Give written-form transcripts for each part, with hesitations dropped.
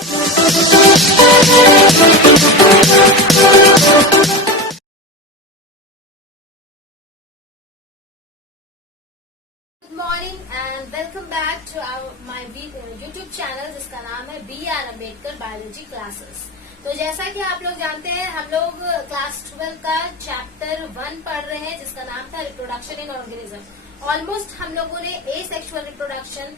Good morning and welcome back to my YouTube channel जिसका नाम है BR अम्बेडकर बायोलॉजी क्लासेस। तो जैसा कि आप लोग जानते हैं, हम लोग क्लास 12 का चैप्टर 1 पढ़ रहे हैं जिसका नाम था रिप्रोडक्शन इन ऑर्गेनिज्म। ऑलमोस्ट हम लोगों ने एसेक्सुअल रिप्रोडक्शन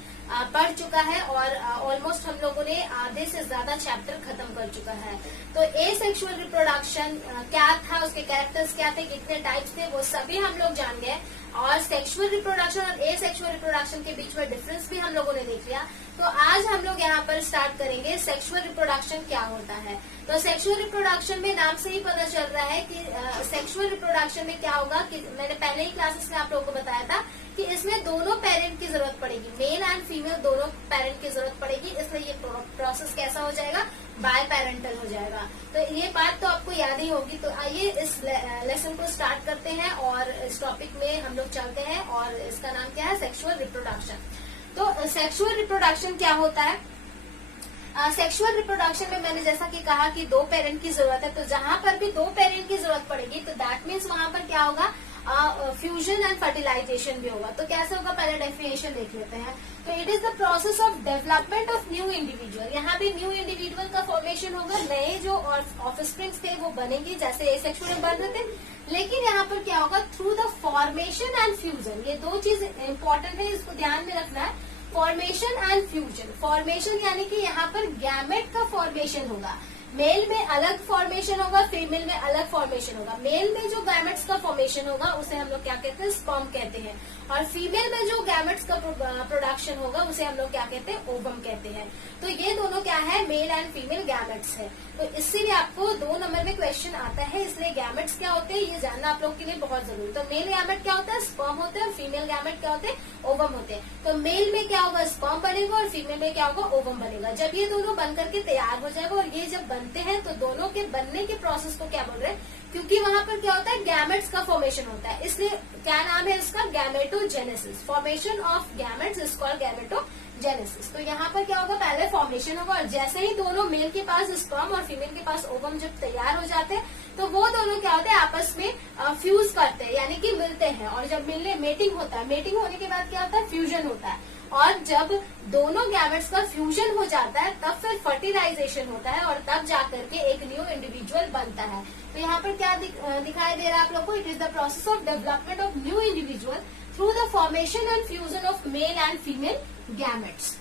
पढ़ चुका है और ऑलमोस्ट हम लोगों ने आधे से ज्यादा चैप्टर खत्म कर चुका है। तो एसेक्सुअल रिप्रोडक्शन क्या था, उसके कैरेक्टर्स क्या थे, कितने टाइप्स थे, वो सभी हम लोग जान गए। और सेक्सुअल रिप्रोडक्शन और एसेक्सुअल रिप्रोडक्शन के बीच में डिफरेंस भी हम लोगों ने देख लिया। तो आज हम लोग यहाँ पर स्टार्ट करेंगे सेक्सुअल रिप्रोडक्शन क्या होता है। तो सेक्सुअल रिप्रोडक्शन में नाम से ही पता चल रहा है कि सेक्सुअल रिप्रोडक्शन में क्या होगा कि मैंने पहले ही क्लासेस में आप लोगों को बताया था कि इसमें दोनों पेरेंट की जरूरत पड़ेगी, मेल एंड फीमेल दोनों पेरेंट की जरूरत पड़ेगी। इसलिए ये प्रोसेस कैसा हो जाएगा, बाय पेरेंटल हो जाएगा। तो ये बात तो आपको याद ही होगी। तो आइए इस लेसन को स्टार्ट करते हैं और इस टॉपिक में हम लोग चलते हैं। और इसका नाम क्या है, सेक्सुअल रिप्रोडक्शन। तो सेक्सुअल रिप्रोडक्शन क्या होता है? सेक्सुअल रिप्रोडक्शन में मैंने जैसा कि कहा कि दो पेरेंट की जरूरत है। तो जहां पर भी दो पेरेंट की जरूरत पड़ेगी तो दैट मीन्स वहां पर क्या होगा, फ्यूजन एंड फर्टिलाइजेशन भी होगा। तो कैसे होगा, पहले डेफिनेशन देख लेते हैं। तो it is the process of development of new individual. यहाँ भी न्यू इंडिविजुअल का फॉर्मेशन होगा, नए जो ऑफस्प्रिंग्स थे वो बनेंगे जैसे एसेक्सुअल बन रहे थे। लेकिन यहाँ पर क्या होगा, through the formation and fusion. ये दो चीज इंपॉर्टेंट है, इसको ध्यान में रखना है। Formation and fusion. फॉर्मेशन यानी कि यहाँ पर गैमेट का फॉर्मेशन होगा। मेल में अलग फॉर्मेशन होगा, फीमेल में अलग फॉर्मेशन होगा। मेल में जो गैमेट्स का फॉर्मेशन होगा उसे हम लोग क्या कहते हैं, स्पर्म कहते हैं। और फीमेल में जो गैमेट्स का प्रोडक्शन होगा उसे हम लोग क्या कहते हैं, ओवम कहते हैं। तो ये दोनों क्या है, मेल एंड फीमेल गैमेट्स है। तो इससे भी आपको 2 नंबर में क्वेश्चन आता है, इसलिए गैमेट्स क्या होते हैं ये जानना आप लोग के लिए बहुत जरूरी। तो मेल गैमेट क्या होता है, स्पर्म होते हैं, और फीमेल गैमेट क्या होते हैं, ओवम होते हैं। तो मेल में क्या होगा, स्पर्म बनेगा, और फीमेल में क्या होगा, ओवम बनेगा। जब ये दोनों बन करके तैयार हो जाएगा, और ये जब बनते हैं तो दोनों के बनने के प्रोसेस को क्या बोल रहे हैं, क्योंकि वहां पर क्या होता है, गैमेट्स का फॉर्मेशन होता है, इसलिए क्या नाम है इसका, gametogenesis. Formation of gametes is called gametogenesis. तो यहाँ पर क्या होगा, पहले फॉर्मेशन होगा, और जैसे ही दोनों मेल के पास स्पर्म और फीमेल के पास ओवम जब तैयार हो जाते हैं तो वो दोनों क्या होते हैं, आपस में फ्यूज करते हैं, यानी कि मिलते हैं। और जब मिलने मेटिंग होता है, मेटिंग होने के बाद क्या होता है, फ्यूजन होता है। और जब दोनों गैमेट्स का फ्यूजन हो जाता है तब फिर फर्टिलाइजेशन होता है, और तब जाकर के एक न्यू इंडिविजुअल बनता है। तो यहाँ पर क्या दिखाई दे रहा है आप लोग को, it is the process of development of new individual through the formation and fusion of male and female gametes.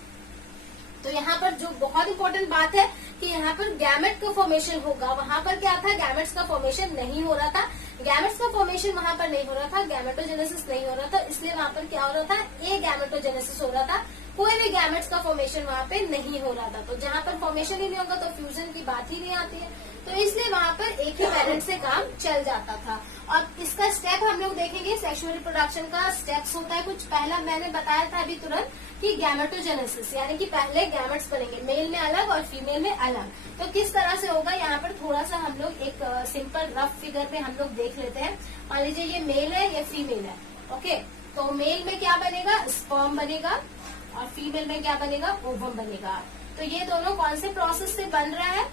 तो यहाँ पर जो बहुत इंपॉर्टेंट बात है कि यहाँ पर गैमेट का फॉर्मेशन होगा, वहां पर क्या था, गैमेट्स का फॉर्मेशन नहीं हो रहा था। गैमेट्स का फॉर्मेशन वहां पर नहीं हो रहा था, गैमेटोजेनेसिस नहीं हो रहा था, इसलिए वहां पर क्या हो रहा था, ए गैमेटोजेनेसिस हो रहा था। कोई भी गैमेट्स का फॉर्मेशन वहां पे नहीं हो रहा था। तो जहां पर फॉर्मेशन ही नहीं होगा तो फ्यूजन की बात ही नहीं आती है। तो इसलिए वहां पर एक ही पेरेंट से काम चल जाता था। और इसका स्टेप हम लोग देखेंगे, सेक्सुअल रिप्रोडक्शन का स्टेप्स होता है कुछ। पहला मैंने बताया था अभी तुरंत कि गैमेटोजेनेसिस, यानी कि पहले गैमेट्स बनेंगे, मेल में अलग और फीमेल में अलग। तो किस तरह से होगा, यहाँ पर थोड़ा सा हम लोग एक सिंपल रफ फिगर में हम लोग देख लेते हैं। मान लीजिए ये मेल है, ये फीमेल है, ओके। तो मेल में क्या बनेगा, स्पर्म बनेगा, और फीमेल में क्या बनेगा, ओवम बनेगा। तो ये दोनों कौन से प्रोसेस से बन रहा है,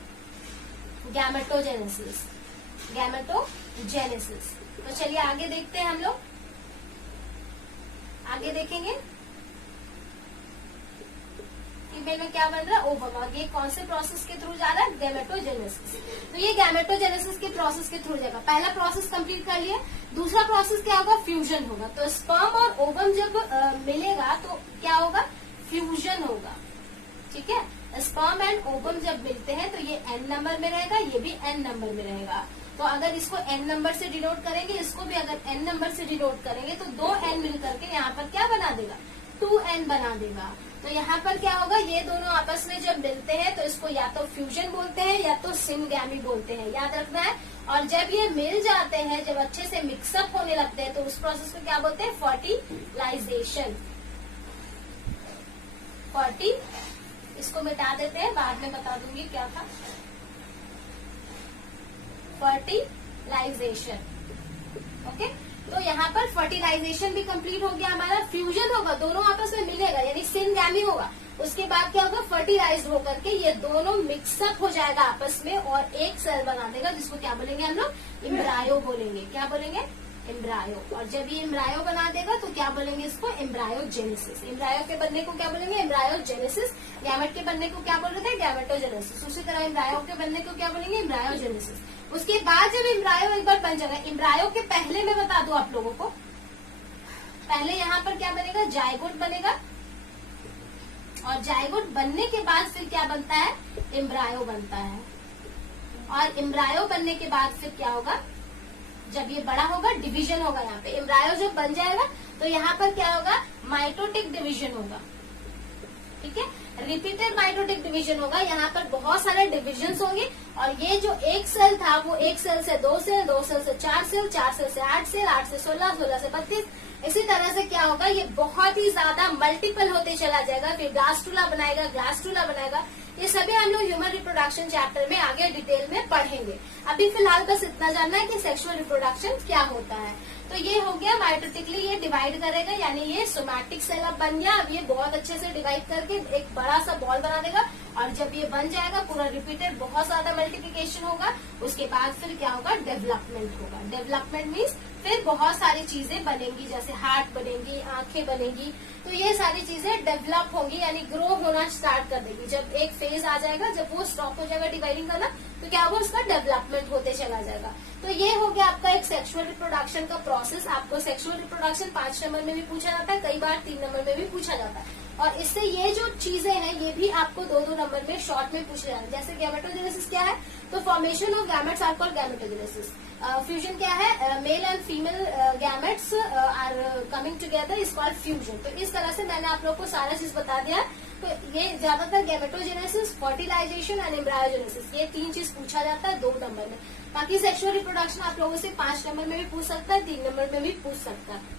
गैमेटोजेनेसिस, गैमेटोजेनेसिस। तो चलिए आगे देखते हैं, हम लोग आगे देखेंगे। फीमेल में क्या बन रहा है, ओवम, और ये कौन से प्रोसेस के थ्रू जा रहा है, गैमेटोजेनेसिस। तो ये गैमेटोजेनेसिस के प्रोसेस के थ्रू जाएगा। पहला प्रोसेस कंप्लीट कर लिया। दूसरा प्रोसेस क्या होगा, फ्यूजन होगा। तो स्पर्म और ओवम जब मिलेगा तो क्या होगा, फ्यूजन होगा, ठीक है। स्पर्म एंड ओवम जब मिलते हैं तो ये n नंबर में रहेगा, ये भी n नंबर में रहेगा। तो अगर इसको n नंबर से डिनोट करेंगे, इसको भी अगर n नंबर से डिनोट करेंगे तो 2 n मिल करके यहाँ पर क्या बना देगा, 2n बना देगा। तो यहाँ पर क्या होगा, ये दोनों आपस में जब मिलते हैं तो इसको या तो फ्यूजन बोलते हैं या तो सिनगैमी बोलते हैं, याद रखना है। और जब ये मिल जाते हैं, जब अच्छे से मिक्सअप होने लगते हैं तो उस प्रोसेस को क्या बोलते हैं, फर्टिलाइजेशन। इसको मिटा देते हैं, बाद में बता दूंगी क्या था, फर्टिलाइजेशन, ओके। तो यहाँ पर फर्टिलाइजेशन भी कंप्लीट हो गया हमारा, फ्यूजन होगा, दोनों आपस में मिलेगा, यानी सिनगैमी होगा। उसके बाद क्या होगा, फर्टिलाइज होकर के ये दोनों मिक्सअप हो जाएगा आपस में और एक सेल बना देगा, जिसको क्या बोलेंगे हम लोग, एम्ब्रायो बोलेंगे। क्या बोलेंगे, एम्ब्रायो। और जब ये एम्ब्रायो बना देगा तो क्या बोलेंगे इसको, एम्ब्रायोजेनेसिस। एम्ब्रायो के बनने को क्या बोलेंगे, एम्ब्रायोजेनेसिस। गैमेट के बनने को क्या बोल रहे थे, गैमेटोजेनेसिस। उसी तरह एम्ब्रायो के बनने को क्या बोलेंगे, एम्ब्रायोजेनेसिस। उसके बाद जब एम्ब्रायो एक बार बन जाएगा, एम्ब्रायो के पहले मैं बता दूं आप लोगों को, पहले यहाँ पर क्या बनेगा, जायगोट बनेगा, और जायगोट बनने के बाद फिर क्या बनता है, एम्ब्रायो बनता है। और एम्ब्रायो बनने के बाद फिर क्या होगा, जब ये बड़ा होगा डिवीजन होगा। यहाँ पे एम्ब्रायो जब बन जाएगा तो यहाँ पर क्या होगा, माइटोटिक डिवीजन होगा। ठीक है, रिपीटेड माइटोटिक डिवीजन होगा। यहाँ पर बहुत सारे डिविजन्स होंगे और ये जो एक सेल था वो एक सेल से 2 सेल, 2 सेल से 4 सेल, 4 सेल से 8 सेल, 8 से 16, 16 से 32, इसी तरह से क्या होगा, ये बहुत ही ज्यादा मल्टीपल होते चला जाएगा। फिर ग्लास्टुला बनाएगा, ग्लास्टुला बनाएगा। ये सभी हम लोग ह्यूमन रिप्रोडक्शन चैप्टर में आगे डिटेल में पढ़ेंगे। अभी फिलहाल बस इतना जानना है कि सेक्सुअल रिप्रोडक्शन क्या होता है। तो ये हो गया माइटोटिकली ये डिवाइड करेगा, यानी ये सोमैटिक सेल अब बन गया। अब ये बहुत अच्छे से डिवाइड करके एक बड़ा सा बॉल बना देगा और जब ये बन जाएगा पूरा रिपीटेड, बहुत ज्यादा मल्टीप्लिकेशन होगा। उसके बाद फिर क्या होगा, डेवलपमेंट होगा। डेवलपमेंट मीन्स फिर बहुत सारी चीजें बनेंगी, जैसे हार्ट बनेंगी, आंखें बनेंगी। तो ये सारी चीजें डेवलप होंगी, यानी ग्रो होना स्टार्ट कर देगी। जब एक फेज आ जाएगा, जब वो स्टॉप हो जाएगा डिवाइडिंग करना, तो क्या होगा, उसका डेवलपमेंट होते चला जाएगा। तो ये हो गया आपका एक सेक्सुअल रिप्रोडक्शन का प्रोसेस। आपको सेक्सुअल रिप्रोडक्शन 5 नंबर में भी पूछा जाता है, कई बार 3 नंबर में भी पूछा जाता है। और इससे ये जो चीजें हैं ये भी आपको 2-2 नंबर में शॉर्ट में पूछे जाते हैं। जैसे गैमेटोजेनेसिस क्या है, तो formation of gametes are called gametogenesis. Fusion क्या है, male and female gametes are coming together is called fusion. तो इस तरह से मैंने आप लोग को सारा चीज बता दिया। तो ये ज्यादातर गैमेटोजेनेसिस, फर्टिलाइजेशन एंड एम्ब्रायोजेनेसिस, ये 3 चीज पूछा जाता है 2 नंबर में। बाकी सेक्सुअल रिप्रोडक्शन आप लोगों से 5 नंबर में भी पूछ सकता है, 3 नंबर में भी पूछ सकता है।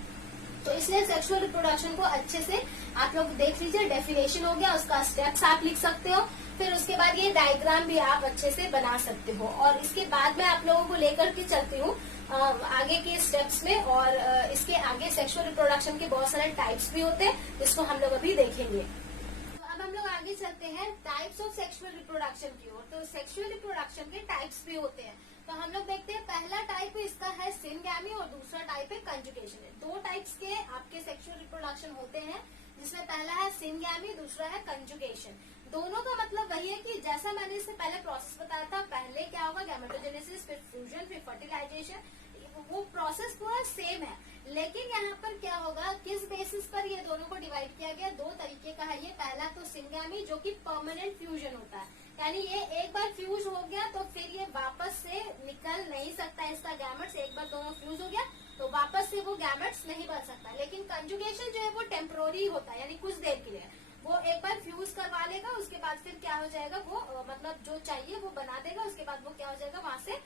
तो इसलिए सेक्सुअल रिप्रोडक्शन को अच्छे से आप लोग देख लीजिए। डेफिनेशन हो गया, उसका स्टेप्स आप लिख सकते हो। फिर उसके बाद ये डायग्राम भी आप अच्छे से बना सकते हो। और इसके बाद मैं आप लोगों को लेकर के चलती हूँ आगे के स्टेप्स में। और इसके आगे सेक्सुअल रिप्रोडक्शन के बहुत सारे टाइप्स भी होते हैं, जिसको हम लोग अभी देखेंगे। तो अब हम लोग आगे चलते हैं टाइप्स ऑफ सेक्सुअल रिप्रोडक्शन की ओर। तो सेक्सुअल रिप्रोडक्शन के टाइप्स भी होते हैं। तो हम लोग देखते हैं, पहला टाइप इसका है सिनगैमी और दूसरा टाइप है कंजुगेशन। 2 टाइप्स के आपके सेक्सुअल रिप्रोडक्शन होते हैं, जिसमें पहला है सिनगैमी, दूसरा है कंजुगेशन। दोनों का मतलब वही है कि जैसा मैंने इससे पहले प्रोसेस बताया था, पहले क्या होगा, गैमेटोजेनेसिस, फिर फ्यूजन, फिर फर्टिलाइजेशन, वो प्रोसेस पूरा सेम है। लेकिन यहाँ पर क्या होगा, किस बेसिस पर ये दोनों को डिवाइड किया गया, 2 तरीके का है ये। पहला तो सिनगैमी, जो कि परमानेंट फ्यूजन होता है, यानी ये एक बार फ्यूज हो गया तो फिर ये वापस से निकल नहीं सकता। इसका गैमेट्स एक बार दोनों फ्यूज हो गया तो वापस से वो गैमेट्स नहीं बन सकता। लेकिन कंजुगेशन जो है वो टेम्पोररी होता है, यानी कुछ देर के लिए। वो एक बार फ्यूज करवा लेगा, उसके बाद फिर क्या हो जाएगा, वो मतलब जो चाहिए वो बना देगा। उसके बाद वो क्या हो जाएगा, वहां से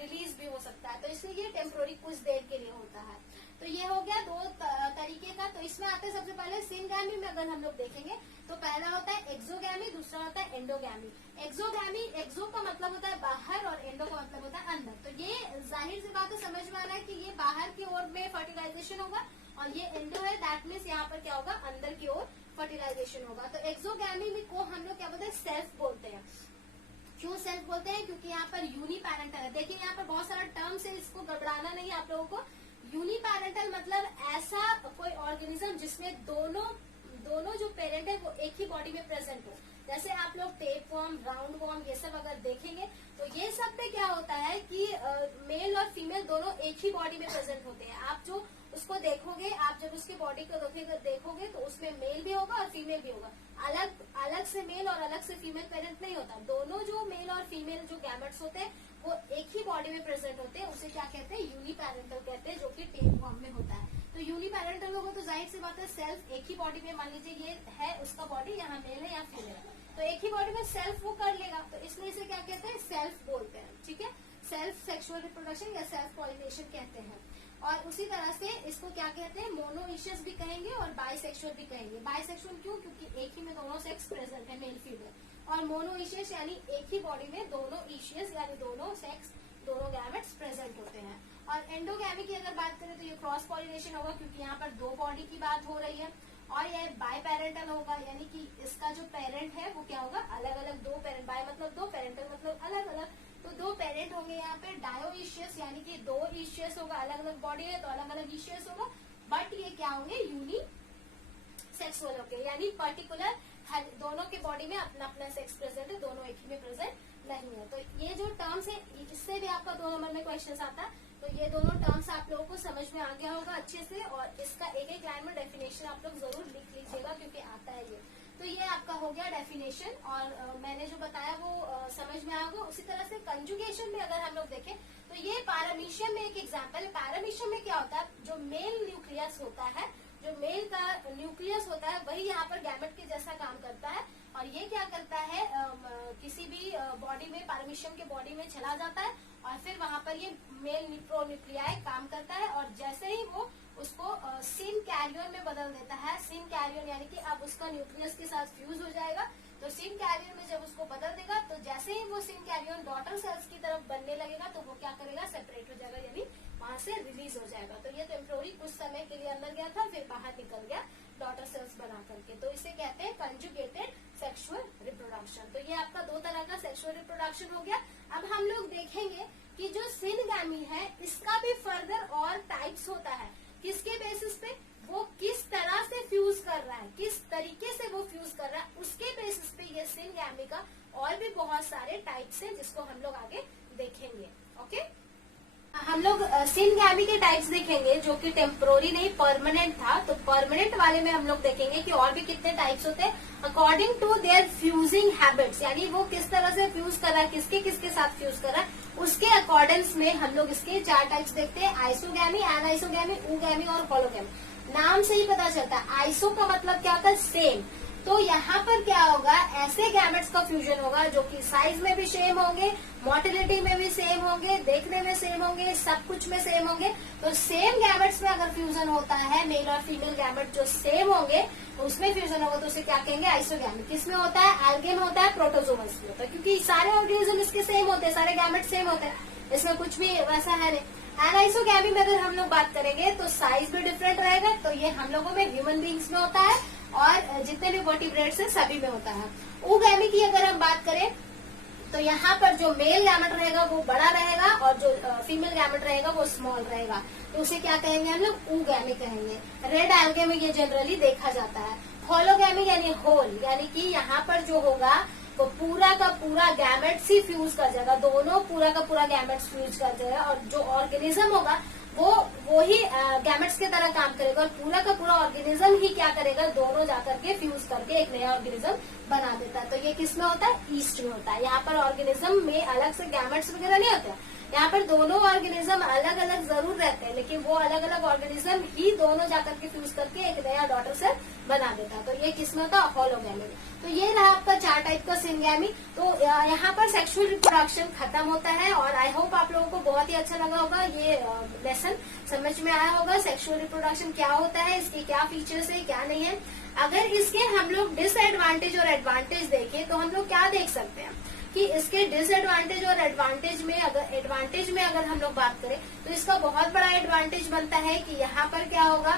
रिलीज भी हो सकता है। तो इसलिए ये टेम्पोररी कुछ देर के लिए होता है। तो ये हो गया 2 तरीके का। तो इसमें आते हैं सबसे पहले सिनगैमी में अगर हम लोग देखेंगे तो पहला होता है एक्सोगैमी, दूसरा होता है एंडोगैमी। एक्सोगैमी, एक्सो का मतलब होता है बाहर और एंडो का मतलब होता है अंदर। तो ये जाहिर सी बात है, समझ में आ रहा है कि ये बाहर की ओर में फर्टिलाइजेशन होगा और ये एंडो है, दैट मीन्स यहाँ पर क्या होगा, अंदर की ओर फर्टिलाइजेशन होगा। तो एक्सोगैमी को हम लोग क्या बोलते हैं, सेल्फ बोलते हैं। क्यों सेल्फ बोलते हैं, क्योंकि यहाँ पर यूनिपैरेंटल है। देखिए यहाँ पर बहुत सारा टर्म्स है, इसको घबराना नहीं आप लोगों को। यूनिपैरेंटल मतलब ऐसा कोई ऑर्गेनिज्म जिसमें दोनों जो पेरेंट है वो एक ही बॉडी में प्रेजेंट हो। जैसे आप लोग टेप वॉर्म, राउंड वॉर्म, ये सब अगर देखेंगे तो ये सब में क्या होता है कि मेल और फीमेल दोनों एक ही बॉडी में प्रेजेंट होते हैं। आप जो उसको देखोगे, आप जब उसकी बॉडी को देखोगे तो उसमें मेल भी होगा और फीमेल भी होगा। अलग से मेल और अलग से फीमेल पेरेंट नहीं होता। दोनों जो मेल और फीमेल जो गैमेट्स होते हैं वो एक ही बॉडी में प्रेजेंट होते हैं। उसे क्या कहते हैं, यूनिपैरेंटल कहते हैं, जो कि टेप फॉर्म में होता है। तो यूनिपैरेंटल होगा तो जाहिर सी बात है, सेल्फ एक ही बॉडी में, मान लीजिए ये है उसका बॉडी, यहाँ मेल है या फीमेल है, तो एक ही बॉडी में सेल्फ वो कर लेगा। तो इसलिए इसे क्या कहते हैं, सेल्फ बोलते हैं। ठीक है, सेल्फ सेक्सुअल रिप्रोडक्शन या सेल्फ पॉलिनेशन कहते हैं। और उसी तरह से इसको क्या कहते हैं, मोनोइशियस भी कहेंगे और बाइसेक्सुअल भी कहेंगे। बाइसेक्सुअल क्यों, क्योंकि एक ही में दोनों सेक्स प्रेजेंट है, मेल फीमेल। और मोनोइशियस यानी एक ही बॉडी में दोनों इशियस यानी दोनों सेक्स, दोनों गैमेट्स प्रेजेंट होते हैं। और एंडोगैमी की अगर बात करें तो ये क्रॉस पॉलिनेशन होगा, क्योंकि यहाँ पर 2 बॉडी की बात हो रही है। और ये बाय पेरेंटल होगा, यानी कि इसका जो पेरेंट है वो क्या होगा, अलग अलग दो पेरेंट, बाय मतलब दो, पेरेंटल मतलब अलग अलग, तो दो पेरेंट होंगे यहाँ पे। डायोइशियस यानी कि दो ईशियस होगा, अलग अलग बॉडी है तो अलग अलग ईशियस होगा, बट ये क्या होंगे, यूनी सेक्सुअल होंगे, यानी पर्टिकुलर दोनों के बॉडी में अपना अपना सेक्स प्रेजेंट है, दोनों एक ही में प्रेजेंट नहीं है। तो ये जो टर्म्स है, इससे भी आपका 2 नंबर में क्वेश्चन आता है, तो ये दोनों टर्म्स आप लोगों को समझ में आ गया होगा अच्छे से, और इसका एक एक लाइन में डेफिनेशन आप लोग जरूर लिख लीजिएगा क्योंकि आता है ये। तो ये आपका हो गया डेफिनेशन, और मैंने जो बताया वो समझ में आएगा। उसी तरह से कंजुगेशन में अगर हम लोग देखें तो ये पैरामीशियम में एक एग्जाम्पल है। पैरामीशियम में क्या होता है, जो मेल न्यूक्लियस होता है, जो मेल का न्यूक्लियस होता है वही यहाँ पर गैमेट के जैसा काम करता है, और ये क्या करता है, किसी भी बॉडी में, पैरामीशियम के बॉडी में चला जाता है, और फिर वहां पर ये मेल प्रोन्यूक्लियाई काम करता है, और जैसे ही वो उसको सिन कैरियन में बदल देता है, सिन कैरियन यानी कि अब उसका न्यूक्लियस के साथ फ्यूज हो जाएगा, तो सिन कैरियन में जब उसको बदल देगा तो जैसे ही वो सिन कैरियन डॉटर सेल्स की तरफ बनने लगेगा तो वो क्या करेगा, सेपरेट हो जाएगा, यानी वहां से रिलीज हो जाएगा। तो ये टेम्पोररी कुछ समय के लिए अंदर गया था, फिर बाहर निकल गया डॉटर सेल्स बना करके, तो इसे कहते हैं कंजुगेटेड सेक्सुअल रिप्रोडक्शन। तो ये आपका 2 तरह का सेक्सुअल रिप्रोडक्शन हो गया। अब हम लोग देखेंगे कि जो सिनगैमी है इसका भी फर्दर और टाइप्स होता है, किसके बेसिस पे, वो किस तरह से फ्यूज कर रहा है, किस तरीके से वो फ्यूज कर रहा है, उसके बेसिस पे ये सिनगैमी का और भी बहुत सारे टाइप्स हैं जिसको हम लोग आगे देखेंगे। ओके, हम लोग सिनगैमी के टाइप्स देखेंगे जो कि टेम्पोररी नहीं परमानेंट था, तो परमानेंट वाले में हम लोग देखेंगे कि और भी कितने टाइप्स होते हैं according to their fusing habits, यानी वो किस तरह से फ्यूज कर रहा है, किसके किसके साथ फ्यूज कर रहा है, उसके अकॉर्डेंस में हम लोग इसके 4 टाइप्स देखते हैं, आइसोगैमी, एनाइसोगैमी, ऊगैमी और होलोगैमी। नाम से ही पता चलता है, आइसो का मतलब क्या होता है, सेम, तो यहाँ पर क्या होगा, ऐसे गैमेट्स का फ्यूजन होगा जो कि साइज में भी सेम होंगे, मोटिलिटी में भी सेम होंगे, देखने में सेम होंगे, सब कुछ में सेम होंगे। तो सेम गैमेट्स में अगर फ्यूजन होता है, मेल और फीमेल गैमेट जो सेम होंगे उसमें फ्यूजन होगा तो उसे क्या कहेंगे, आइसोगैमी। किसमें होता है, एल्गे में होता है, प्रोटोजोअस में होता है, क्योंकि सारे ऑर्गेनिज्म इसके सेम होते हैं, सारे गैमेट सेम होते हैं, इसमें कुछ भी वैसा है नहीं। एनाइसोगैमी में अगर हम लोग बात करेंगे तो साइज भी डिफरेंट रहेगा, तो ये हम लोगों में ह्यूमन बींग्स में होता है और जितने भी वर्टिब्रेट्स हैं सभी में होता है। ऊगैमी की अगर हम बात करें तो यहाँ पर जो मेल गैमेट रहेगा वो बड़ा रहेगा और जो फीमेल गैमेट रहेगा वो स्मॉल रहेगा, तो उसे क्या कहेंगे हम लोग, ऊगैमी कहेंगे। रेड एल्गे में ये जनरली देखा जाता है। होलोगैमी यानी होल, यानी कि यहाँ पर जो होगा वो पूरा का पूरा गैमेट्स ही फ्यूज कर जाएगा, दोनों पूरा का पूरा गैमेट्स फ्यूज कर जाएगा, और जो ऑर्गेनिज्म होगा वो ही गैमेट्स की तरह काम करेगा, और पूरा का पूरा ऑर्गेनिज्म ही क्या करेगा, दोनों जाकर के फ्यूज करके एक नया ऑर्गेनिज्म बना देता है। तो ये किस में होता है, ईस्ट में होता है। यहाँ पर ऑर्गेनिज्म में अलग से गैमेट्स वगैरह नहीं होते, यहाँ पर दोनों ऑर्गेनिज्म अलग अलग जरूर रहते हैं, लेकिन वो अलग अलग ऑर्गेनिज्म ही दोनों जाकर के फ्यूज करके एक नया डॉटर सेल बना देता है। तो ये किसमें होता है, होलोगैमी। तो ये रहा आपका 4 टाइप का सिनगैमी। तो यहाँ पर सेक्सुअल रिप्रोडक्शन खत्म होता है, और आई होप आप लोगों को बहुत ही अच्छा लगा होगा, ये लेसन समझ में आया होगा सेक्सुअल रिप्रोडक्शन क्या होता है, इसके क्या फीचर्स है, क्या नहीं है। अगर इसके हम लोग डिसएडवांटेज और एडवांटेज देखें तो हम लोग क्या देख सकते हैं कि इसके डिसएडवांटेज और एडवांटेज में अगर हम लोग बात करें तो इसका बहुत बड़ा एडवांटेज बनता है कि यहाँ पर क्या होगा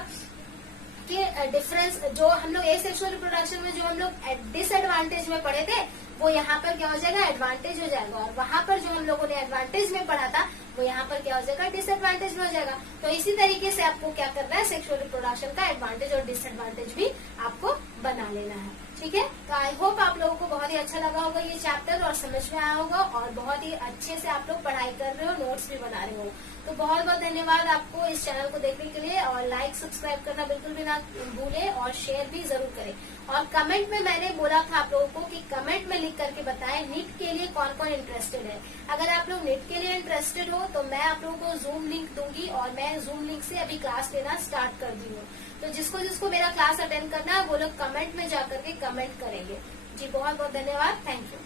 कि डिफरेंस, जो हम लोग एसेक्सुअल रिप्रोडक्शन में जो हम लोग डिसएडवांटेज में पढ़े थे वो यहाँ पर क्या हो जाएगा, एडवांटेज हो जाएगा, और वहां पर जो हम लोगों ने एडवांटेज में पढ़ा था वो यहाँ पर क्या हो जाएगा, डिसएडवांटेज में हो जाएगा। तो इसी तरीके से आपको क्या करना है, सेक्सुअल रिप्रोडक्शन का एडवांटेज और डिसएडवांटेज भी आपको बना लेना है। ठीक है, तो आई होप आप लोगों को बहुत ही अच्छा लगा होगा ये चैप्टर, और समझ में आया होगा, और बहुत ही अच्छे से आप लोग पढ़ाई कर रहे हो, नोट्स भी बना रहे हो। तो बहुत बहुत धन्यवाद आपको इस चैनल को देखने के लिए, और लाइक सब्सक्राइब करना बिल्कुल भी ना भूलें, और शेयर भी जरूर करें। और कमेंट में मैंने बोला था आप लोगों को कि कमेंट में लिख करके बताएं नीट के लिए कौन कौन इंटरेस्टेड है। अगर आप लोग नीट के लिए इंटरेस्टेड हो तो मैं आप लोगों को जूम लिंक दूंगी, और मैं जूम लिंक से अभी क्लास लेना स्टार्ट कर दी हूँ। तो जिसको जिसको मेरा क्लास अटेंड करना है वो लोग कमेंट में जाकर के कमेंट करेंगे। जी बहुत बहुत धन्यवाद, थैंक यू।